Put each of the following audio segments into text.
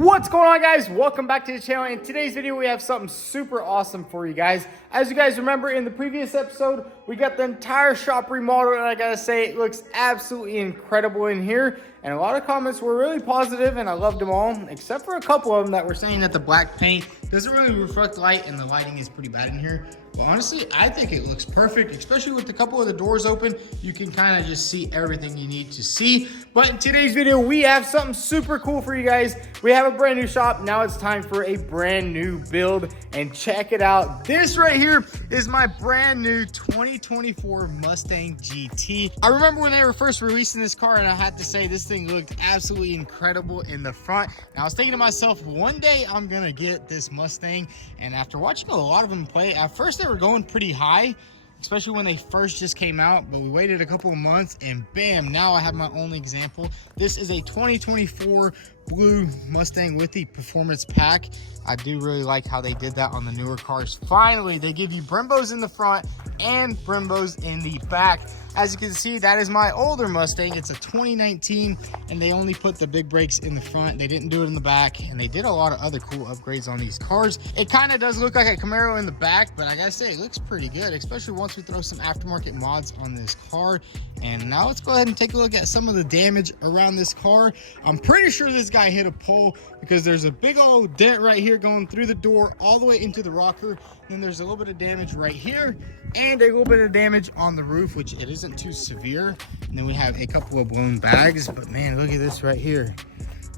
What's going on, guys? Welcome back to the channel. In today's video we have something super awesome for you guys. As you guys remember, in the previous episode we got the entire shop remodeled, and I gotta say it looks absolutely incredible in here, and a lot of comments were really positive and I loved them all, except for a couple of them that were saying that the black paint doesn't really reflect light and the lighting is pretty bad in here. But honestly, I think it looks perfect, especially with a couple of the doors open. You can kind of just see everything you need to see. But in today's video, we have something super cool for you guys. We have a brand new shop. Now it's time for a brand new build, and check it out. This right here is my brand new 2024 Mustang GT. I remember when they were first releasing this car, and I had to say this thing looked absolutely incredible in the front. And I was thinking to myself, one day I'm gonna get this Mustang. And after watching a lot of them play, at first they were going pretty high, especially when they first just came out, but we waited a couple of months and bam, now I have my own example. This is a 2024 blue Mustang with the performance pack. I do really like how they did that on the newer cars. Finally, they give you Brembos in the front and Brembos in the back. As you can see, that is my older Mustang. It's a 2019, and they only put the big brakes in the front. They didn't do it in the back, and they did a lot of other cool upgrades on these cars. It kind of does look like a Camaro in the back, but I gotta say, it looks pretty good, especially once we throw some aftermarket mods on this car. And now let's go ahead and take a look at some of the damage around this car. I'm pretty sure this guy hit a pole, because there's a big old dent right here going through the door all the way into the rocker. Then there's a little bit of damage right here and a little bit of damage on the roof, which it isn't too severe. And then we have a couple of blown bags, but man, look at this right here.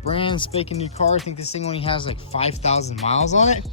Brand spanking new car. I think this thing only has like 5,000 miles on it.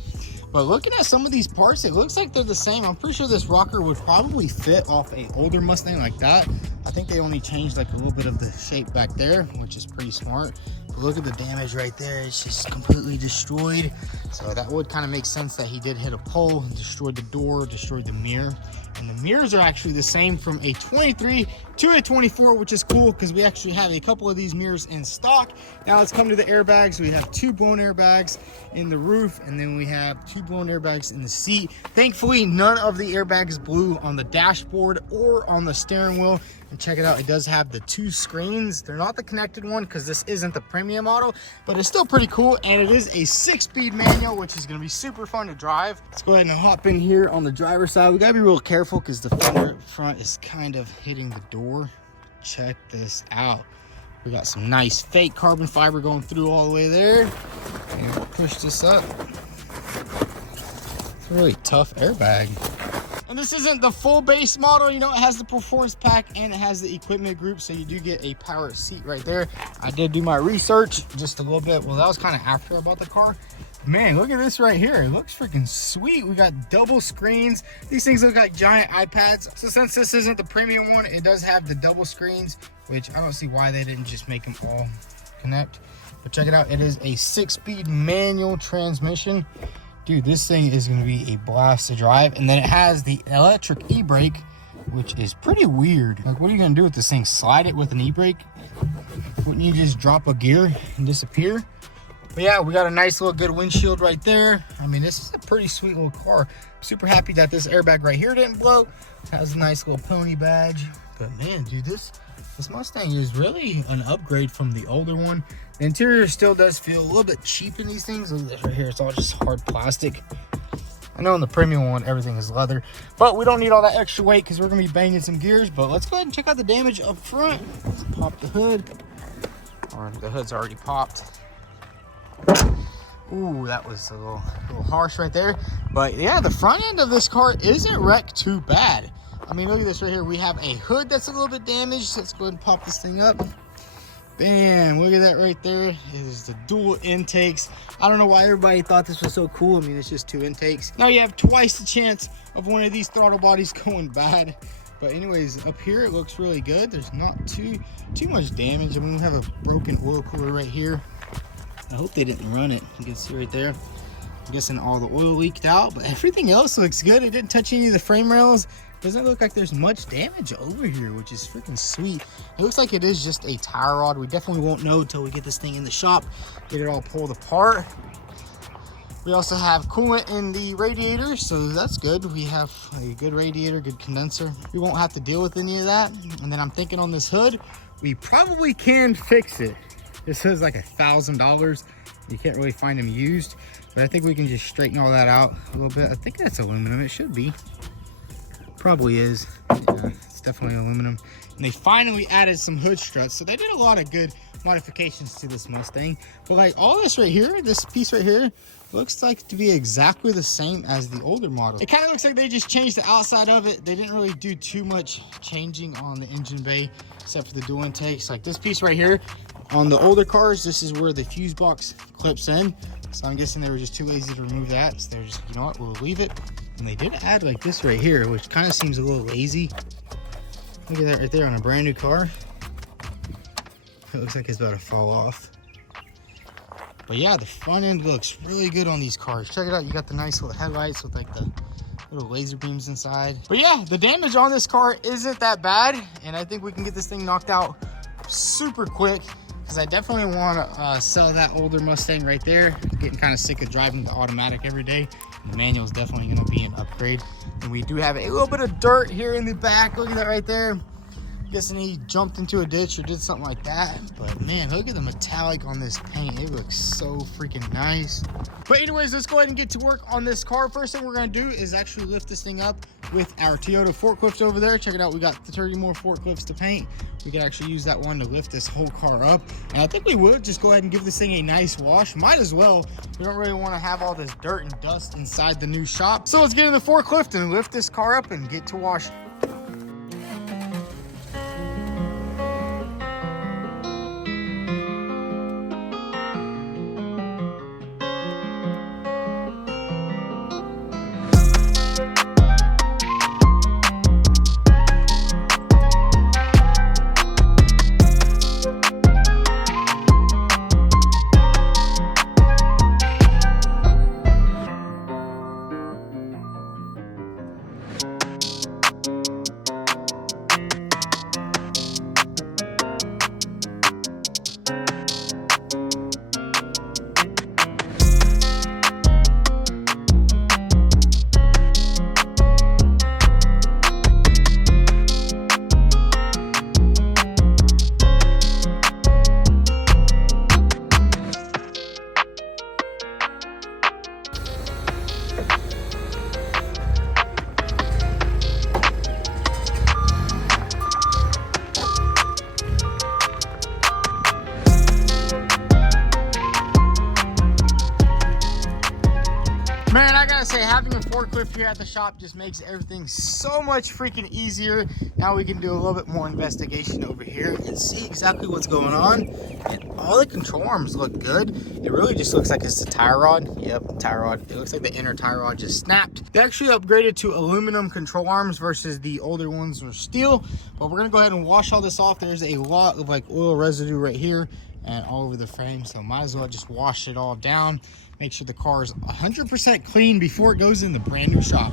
But looking at some of these parts, it looks like they're the same. I'm pretty sure this rocker would probably fit off a older Mustang like that. I think they only changed like a little bit of the shape back there, which is pretty smart. But look at the damage right there. It's just completely destroyed. So that would kind of make sense that he did hit a pole, destroyed the door, destroyed the mirror. And the mirrors are actually the same from a 23 to a 24, which is cool because we actually have a couple of these mirrors in stock. Now let's come to the airbags. We have 2 blown airbags in the roof, and then we have 2 blown airbags in the seat. Thankfully, none of the airbags blew on the dashboard or on the steering wheel. And check it out, it does have the 2 screens. They're not the connected one because this isn't the premium model, but it's still pretty cool. And it is a 6-speed manual, which is gonna be super fun to drive. Let's go ahead and hop in here on the driver's side. We gotta be real careful because the fender front is kind of hitting the door. Check this out. We got some nice fake carbon fiber going through all the way there. And we'll push this up. It's a really tough airbag. And this isn't the full base model, you know, it has the performance pack and it has the equipment group, so you do get a power seat right there. I did do my research just a little bit. Well, that was kind of after I bought the car. Man, look at this right here. It looks freaking sweet. We got double screens. These things look like giant iPads. So since this isn't the premium one, it does have the double screens, which I don't see why they didn't just make them all connect. But check it out, it is a 6-speed manual transmission. Dude, this thing is going to be a blast to drive. And then it has the electric e-brake, which is pretty weird. Like, what are you going to do with this thing? Slide it with an e-brake? Wouldn't you just drop a gear and disappear? But yeah, we got a nice little good windshield right there. I mean, this is a pretty sweet little car. I'm super happy that this airbag right here didn't blow. It has a nice little pony badge. But man, dude, this Mustang is really an upgrade from the older one. The interior still does feel a little bit cheap in these things. Look at this right here, it's all just hard plastic. I know in the premium one, everything is leather, but we don't need all that extra weight because we're gonna be banging some gears. But let's go ahead and check out the damage up front. Let's pop the hood. Or the hood's already popped. Ooh, that was a little harsh right there. But yeah, the front end of this car isn't wrecked too bad. I mean, look at this right here. We have a hood that's a little bit damaged. Let's go ahead and pop this thing up. Bam, look at that right there. It is the dual intakes. I don't know why everybody thought this was so cool. I mean, it's just 2 intakes. Now you have twice the chance of one of these throttle bodies going bad. But anyways, up here it looks really good. There's not too much damage. I mean, we have a broken oil cooler right here. I hope they didn't run it. You can see right there. I'm guessing all the oil leaked out, but everything else looks good. It didn't touch any of the frame rails. Doesn't look like there's much damage over here, which is freaking sweet. It looks like it is just a tie rod. We definitely won't know until we get this thing in the shop, get it all pulled apart. We also have coolant in the radiator, so that's good. We have a good radiator, good condenser. We won't have to deal with any of that. And then I'm thinking on this hood, we probably can fix it. This is like $1,000. You can't really find them used, but I think we can just straighten all that out a little bit. I think that's aluminum. It should be. Probably is. Yeah, it's definitely aluminum. And they finally added some hood struts, so they did a lot of good modifications to this Mustang. But like all this right here, this piece right here, looks like to be exactly the same as the older model. It kind of looks like they just changed the outside of it. They didn't really do too much changing on the engine bay, except for the dual intakes. Like this piece right here, on the older cars, this is where the fuse box clips in. So I'm guessing they were just too lazy to remove that. So they're just, you know what, we'll leave it. And they did add like this right here, which kind of seems a little lazy. Look at that right there on a brand new car. It looks like it's about to fall off. But yeah, the front end looks really good on these cars. Check it out. You got the nice little headlights with like the little laser beams inside. But yeah, the damage on this car isn't that bad. And I think we can get this thing knocked out super quick, because I definitely want to sell that older Mustang right there. Getting kind of sick of driving the automatic every day. The manual is definitely going to be an upgrade. And we do have a little bit of dirt here in the back. Look at that right there. Guessing he jumped into a ditch or did something like that. But man, look at the metallic on this paint. It looks so freaking nice. But anyways, let's go ahead and get to work on this car. First thing we're going to do is actually lift this thing up with our Toyota forklift over there. Check it out. We got 30 more forklifts to paint. We can actually use that one to lift this whole car up. And I think we would just go ahead and give this thing a nice wash. Might as well. We don't really want to have all this dirt and dust inside the new shop. So let's get in the forklift and lift this car up and get to washing. Man, I gotta say, having a forklift here at the shop just makes everything so much freaking easier. Now we can do a little bit more investigation over here and see exactly what's going on. And all the control arms look good. It really just looks like it's the tie rod. Yep, tie rod. It looks like the inner tie rod just snapped. They actually upgraded to aluminum control arms versus the older ones were steel. But we're gonna go ahead and wash all this off. There's a lot of like oil residue right here and all over the frame, so might as well just wash it all down. Make sure the car is 100% clean before it goes in the brand new shop.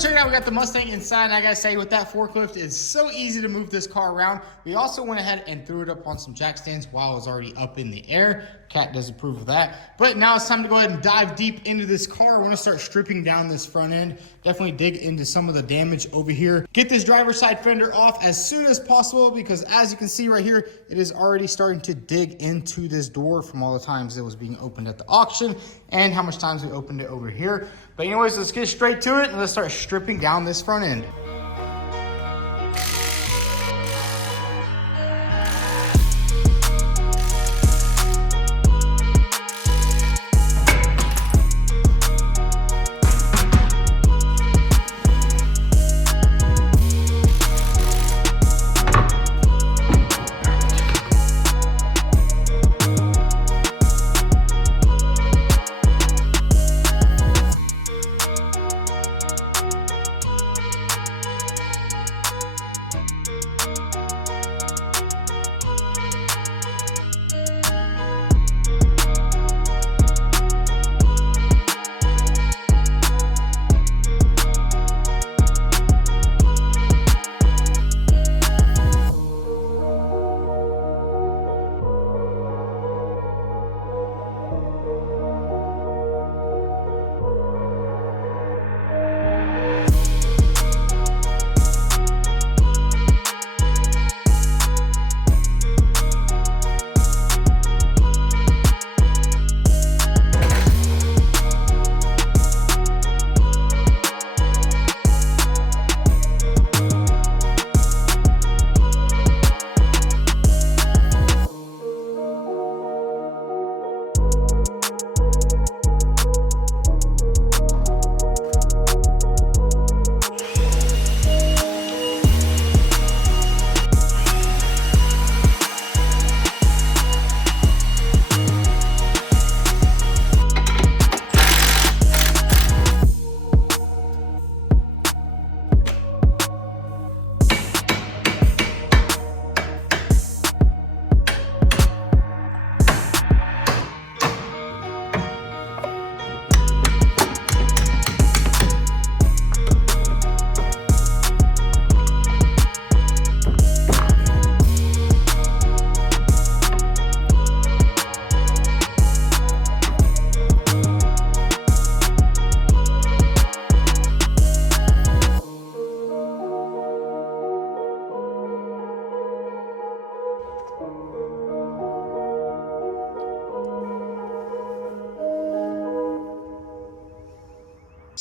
check it out, we got the Mustang inside, and I gotta say, with that forklift, it's so easy to move this car around. We also went ahead and threw it up on some jack stands while it was already up in the air. Cat does approve of that. But now it's time to go ahead and dive deep into this car. I wanna start stripping down this front end. Definitely dig into some of the damage over here. Get this driver's side fender off as soon as possible, because as you can see right here, it is already starting to dig into this door from all the times it was being opened at the auction and how much times we opened it over here. But anyways, let's get straight to it and let's start stripping down this front end.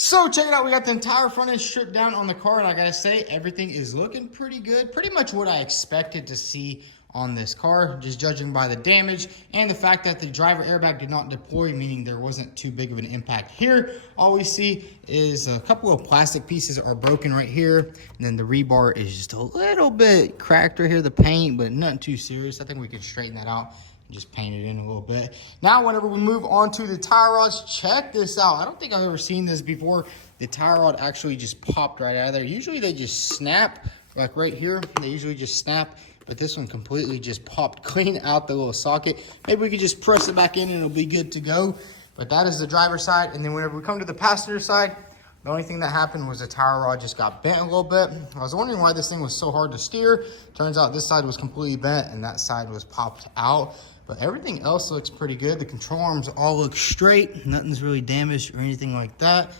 So check it out, we got the entire front end stripped down on the car, and I gotta say, everything is looking pretty good. Pretty much what I expected to see on this car, just judging by the damage and the fact that the driver airbag did not deploy, meaning there wasn't too big of an impact here. All we see is a couple of plastic pieces are broken right here, and then the rebar is just a little bit cracked right here, the paint, but nothing too serious. I think we can straighten that out. Just paint it in a little bit. Now, whenever we move on to the tie rods, check this out. I don't think I've ever seen this before. The tie rod actually just popped right out of there. Usually they just snap, like right here. They usually just snap, but this one completely just popped clean out the little socket. Maybe we could just press it back in and it'll be good to go. But that is the driver's side. And then whenever we come to the passenger side, the only thing that happened was the tire rod just got bent a little bit. I was wondering why this thing was so hard to steer. Turns out this side was completely bent and that side was popped out. But everything else looks pretty good. The control arms all look straight. Nothing's really damaged or anything like that.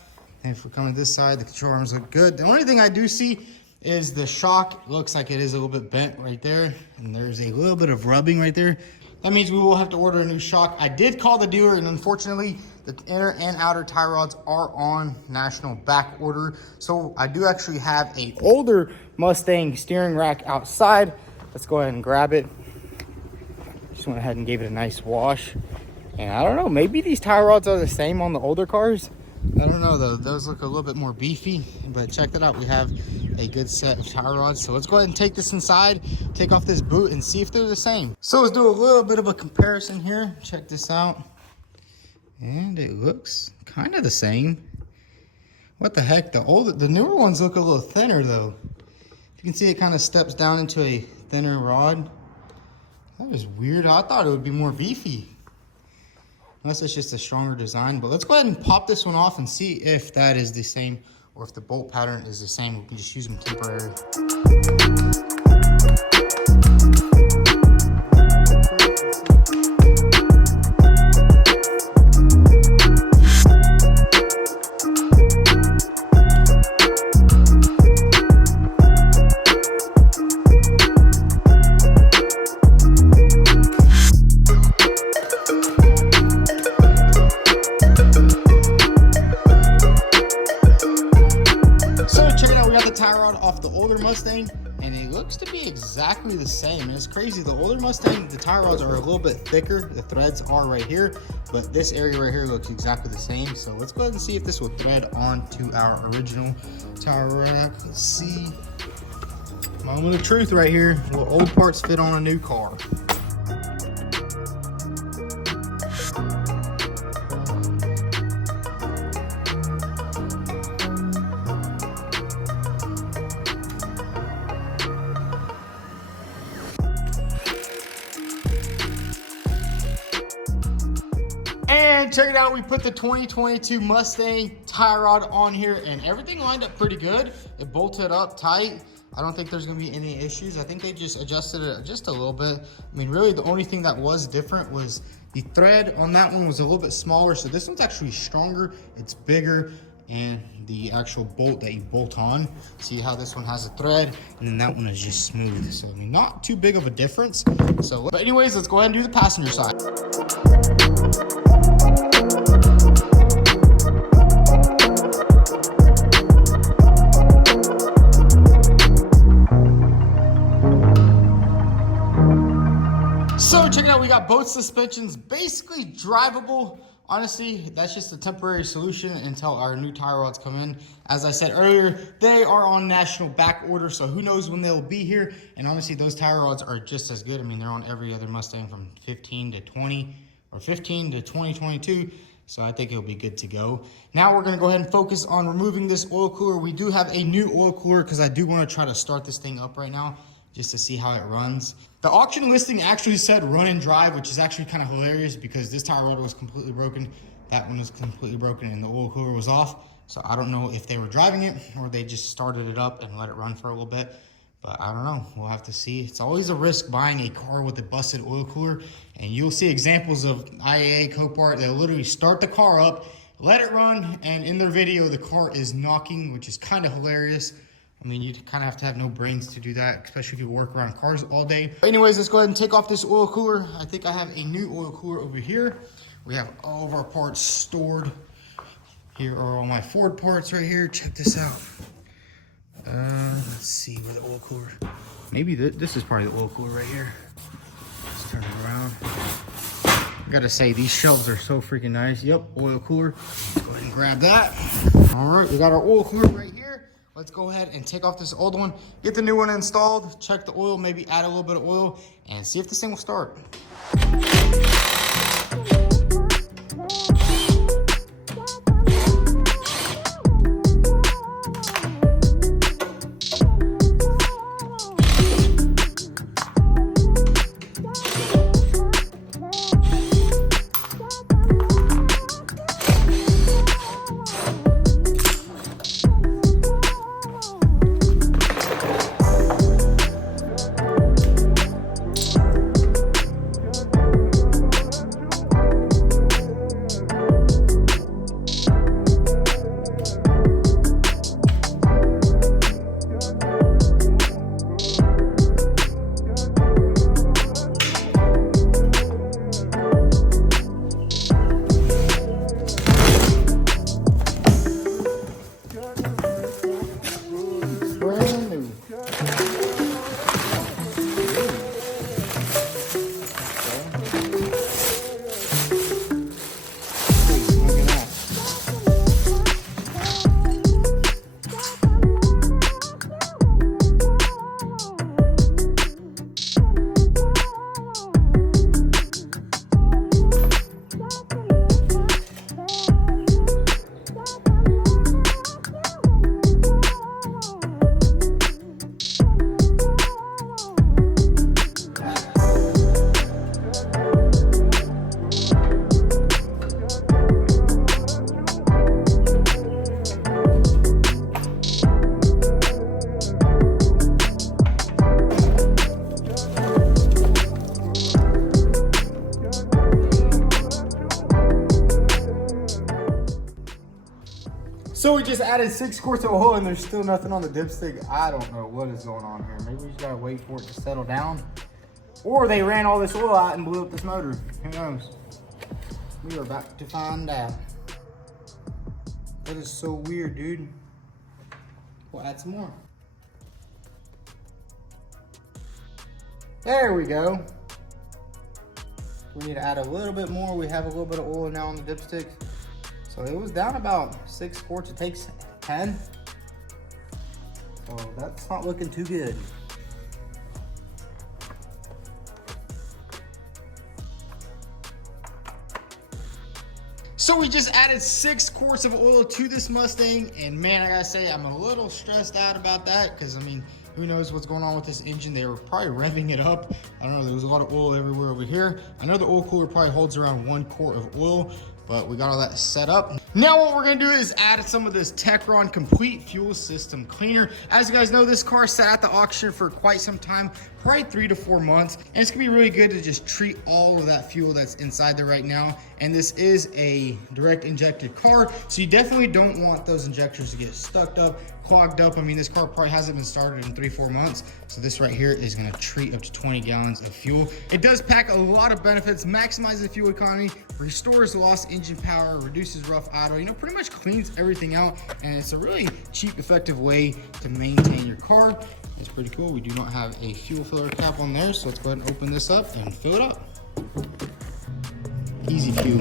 And if we're coming to this side, the control arms look good. The only thing I do see is the shock. It looks like it is a little bit bent right there. And there's a little bit of rubbing right there. That means we will have to order a new shock. I did call the dealer, and unfortunately, the inner and outer tie rods are on national back order. So I do actually have an older Mustang steering rack outside. Let's go ahead and grab it. Just went ahead and gave it a nice wash. And I don't know, maybe these tie rods are the same on the older cars. I don't know though, those look a little bit more beefy, but check that out. We have a good set of tie rods. So let's go ahead and take this inside, take off this boot and see if they're the same. So let's do a little bit of a comparison here. Check this out. And it looks kind of the same. What the heck, the newer ones look a little thinner though. You can see it kind of steps down into a thinner rod. That is weird. I thought it would be more beefy. Unless it's just a stronger design. But let's go ahead and pop this one off and see if that is the same or if the bolt pattern is the same, we can just use them temporary. Off the older Mustang, and it looks to be exactly the same. And it's crazy, the older Mustang, the tie rods are a little bit thicker, the threads are right here, but this area right here looks exactly the same. So let's go ahead and see if this will thread onto our original tie rod. Let's see. Moment of truth right here. Will old parts fit on a new car? And check it out, we put the 2022 Mustang tie rod on here and everything lined up pretty good. It bolted up tight. I don't think there's gonna be any issues. I think they just adjusted it just a little bit. I mean, really the only thing that was different was the thread on that one was a little bit smaller. So this one's actually stronger, it's bigger, and the actual bolt that you bolt on, see how this one has a thread and then that one is just smooth. So I mean, not too big of a difference. So, but anyways, let's go ahead and do the passenger side. So check it out, we got both suspensions basically drivable. Honestly, that's just a temporary solution until our new tie rods come in. As I said earlier, they are on national back order, so who knows when they'll be here. And honestly, those tie rods are just as good. I mean, they're on every other Mustang from 15 to 20 or 15 to 2022. So I think it'll be good to go. Now we're gonna go ahead and focus on removing this oil cooler. We do have a new oil cooler because I do wanna try to start this thing up right now just to see how it runs. The auction listing actually said run and drive, which is actually kind of hilarious because this tie rod was completely broken. That one was completely broken and the oil cooler was off. So I don't know if they were driving it or they just started it up and let it run for a little bit. But I don't know, we'll have to see. It's always a risk buying a car with a busted oil cooler. And you'll see examples of IAA Copart, they'll literally start the car up, let it run, and in their video, the car is knocking, which is kind of hilarious. I mean, you kind of have to have no brains to do that, especially if you work around cars all day. But anyways, let's go ahead and take off this oil cooler. I think I have a new oil cooler over here. We have all of our parts stored. Here are all my Ford parts right here. Check this out. Let's see where the oil cooler. Maybe this is probably the oil cooler right here. Let's turn it around. I gotta say, these shelves are so freaking nice. Yep, oil cooler. Let's go ahead and grab that. All right, we got our oil cooler right here. Let's go ahead and take off this old one, get the new one installed, check the oil, maybe add a little bit of oil, and see if this thing will start. So we just added 6 quarts of oil and there's still nothing on the dipstick. I don't know what is going on here. Maybe we just gotta wait for it to settle down. Or they ran all this oil out and blew up this motor. Who knows? We are about to find out. That is so weird, dude. We'll add some more. There we go. We need to add a little bit more. We have a little bit of oil now on the dipstick. So it was down about 6 quarts. It takes 10. So that's not looking too good. So we just added 6 quarts of oil to this Mustang, and man, I gotta say, I'm a little stressed out about that, because I mean, who knows what's going on with this engine. They were probably revving it up. I don't know, there was a lot of oil everywhere over here. I know the oil cooler probably holds around 1 quart of oil, but we got all that set up. Now what we're gonna do is add some of this Techron Complete Fuel System Cleaner. As you guys know, this car sat at the auction for quite some time, probably 3 to 4 months. And it's gonna be really good to just treat all of that fuel that's inside there right now. And this is a direct injected car, so you definitely don't want those injectors to get stuck up, clogged up. I mean, this car probably hasn't been started in 3-4 months. So this right here is gonna treat up to 20 gallons of fuel. It does pack a lot of benefits, maximizes the fuel economy, restores lost engine power, reduces rough idle, you know, pretty much cleans everything out. And it's a really cheap, effective way to maintain your car. It's pretty cool. We do not have a fuel filler cap on there, so let's go ahead and open this up and fill it up. Easy fuel.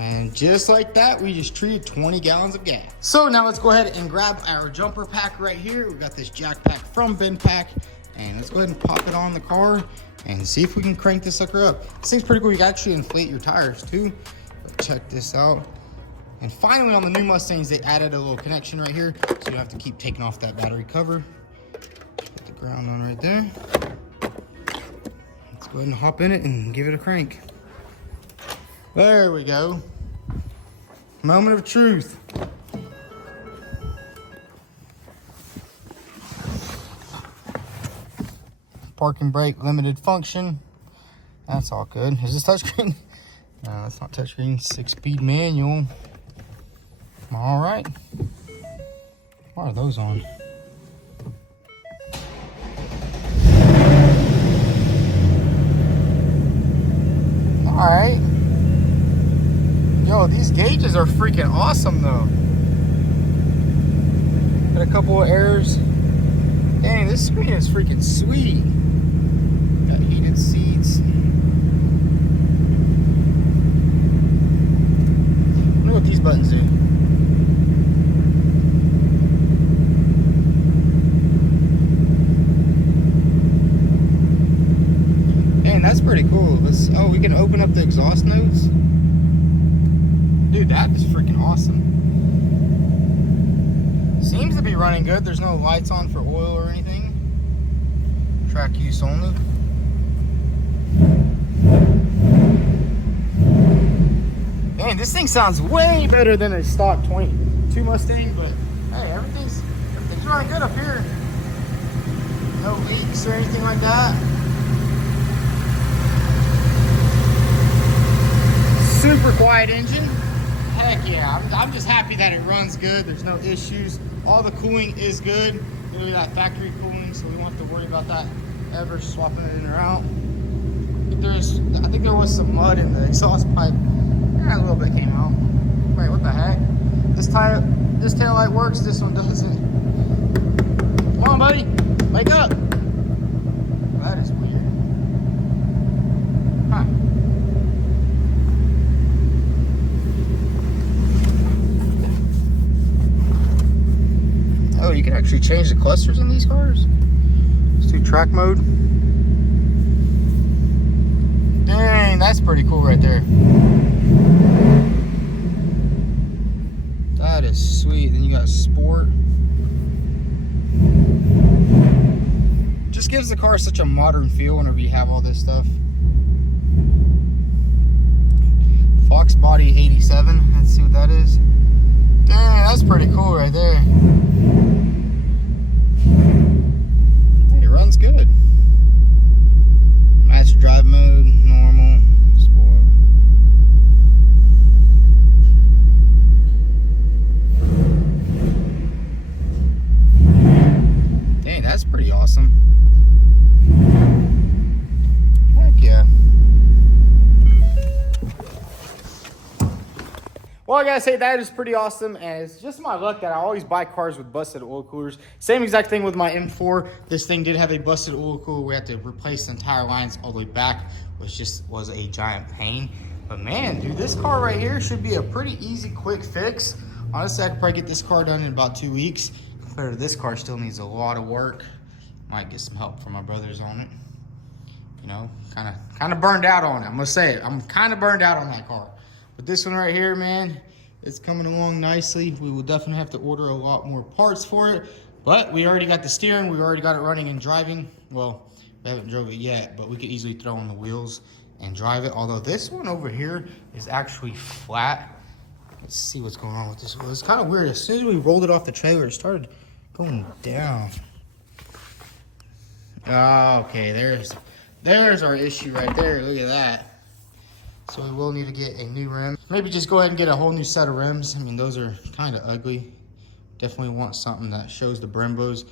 And just like that, we just treated 20 gallons of gas. So now let's go ahead and grab our jumper pack right here. We got this jack pack from Benpack, and let's go ahead and pop it on the car and see if we can crank this sucker up. This thing's pretty cool. You can actually inflate your tires too. But check this out. And finally, on the new Mustangs, they added a little connection right here, so you don't have to keep taking off that battery cover. Put the ground on right there. Let's go ahead and hop in it and give it a crank. There we go. Moment of truth. Parking brake limited function. That's all good. Is this touchscreen? No, that's not touchscreen. 6-speed manual. All right. Why are those on? All right. Yo, these gauges are freaking awesome though. Got a couple of errors. Dang, this screen is freaking sweet. Got heated seats. Look what these buttons do. Man, that's pretty cool. Oh, we can open up the exhaust notes. Dude, that is freaking awesome. Seems to be running good. There's no lights on for oil or anything. Track use only. Man, this thing sounds way better than a stock 22 Mustang, but hey, everything's running good up here. No leaks or anything like that. Super quiet engine. Heck yeah, I'm just happy that it runs good. There's no issues. All the cooling is good. It'll be that factory cooling, so we won't have to worry about that ever swapping it in or out. I think there was some mud in the exhaust pipe. Yeah, a little bit came out. Wait, what the heck? This tail light works, this one doesn't. Come on, buddy, wake up. That is weird. Huh. Oh, you can actually change the clusters in these cars. Let's do track mode. Dang, that's pretty cool right there. That is sweet. Then you got sport. Just gives the car such a modern feel whenever you have all this stuff. Fox Body 87. Let's see what that is. Dang, that's pretty cool right there. sounds good. Master drive mode, normal, sport. Dang, that's pretty awesome. Heck yeah. Well, I gotta say that is pretty awesome, and it's just my luck that I always buy cars with busted oil coolers. Same exact thing with my M4. This thing did have a busted oil cooler. We had to replace the entire lines all the way back, which just was a giant pain. But man, dude, this car right here should be a pretty easy, quick fix. Honestly, I could probably get this car done in about 2 weeks. Compared to this car, still needs a lot of work. Might get some help from my brothers on it. You know, kind of burned out on it. I'm gonna say it. I'm kind of burned out on that car. But this one right here, man, it's coming along nicely. We will definitely have to order a lot more parts for it. But we already got the steering. We already got it running and driving. Well, we haven't drove it yet, but we could easily throw on the wheels and drive it. Although this one over here is actually flat. Let's see what's going on with this one. It's kind of weird. As soon as we rolled it off the trailer, it started going down. Oh, okay, there's our issue right there. Look at that. So we will need to get a new rim. Maybe just go ahead and get a whole new set of rims. I mean, those are kind of ugly. Definitely want something that shows the Brembos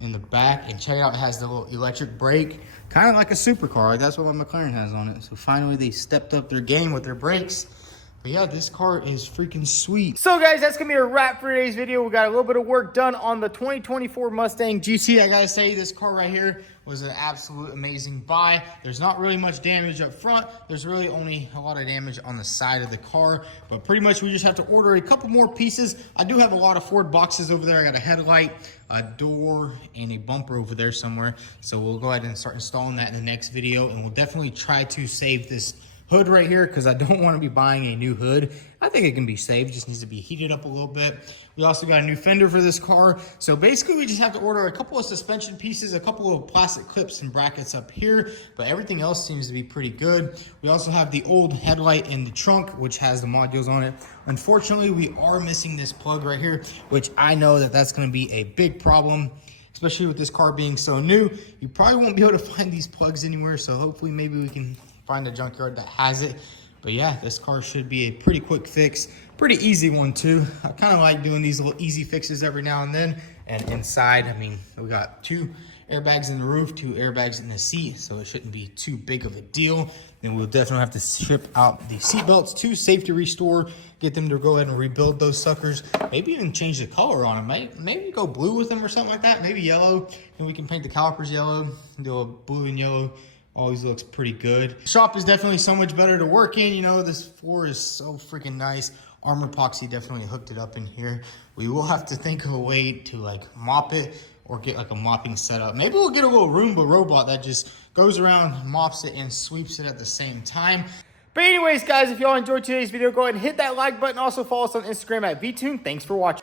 in the back. And check it out, it has the little electric brake. Kind of like a supercar. Like that's what my McLaren has on it. So finally they stepped up their game with their brakes. But yeah, this car is freaking sweet. So guys, that's gonna be a wrap for today's video. We got a little bit of work done on the 2024 Mustang GT. I gotta say, this car right here was an absolute amazing buy. There's not really much damage up front. There's really only a lot of damage on the side of the car. But pretty much we just have to order a couple more pieces. I do have a lot of Ford boxes over there. I got a headlight, a door, and a bumper over there somewhere. So we'll go ahead and start installing that in the next video. And we'll definitely try to save this hood right here because I don't want to be buying a new hood. I think it can be saved, just needs to be heated up a little bit. We also got a new fender for this car. So basically we just have to order a couple of suspension pieces, a couple of plastic clips and brackets up here, but everything else seems to be pretty good. We also have the old headlight in the trunk, which has the modules on it. Unfortunately, we are missing this plug right here, which I know that that's going to be a big problem, especially with this car being so new. You probably won't be able to find these plugs anywhere, so hopefully maybe we can find a junkyard that has it. But yeah, this car should be a pretty quick fix, pretty easy one too. I kind of like doing these little easy fixes every now and then. And inside, I mean, we got 2 airbags in the roof, 2 airbags in the seat, so it shouldn't be too big of a deal. Then we'll definitely have to ship out the seat belts to Safety Restore, get them to go ahead and rebuild those suckers. Maybe even change the color on them. Maybe go blue with them or something like that. Maybe yellow, and we can paint the calipers yellow, do a blue and yellow. Always looks pretty good. The shop is definitely so much better to work in. You know, this floor is so freaking nice. Armor epoxy definitely hooked it up in here. We will have to think of a way to like mop it or get like a mopping setup. Maybe we'll get a little Roomba robot that just goes around, mops it, and sweeps it at the same time. But anyways, guys, if y'all enjoyed today's video, go ahead and hit that like button. Also follow us on Instagram at vTuned. Thanks for watching.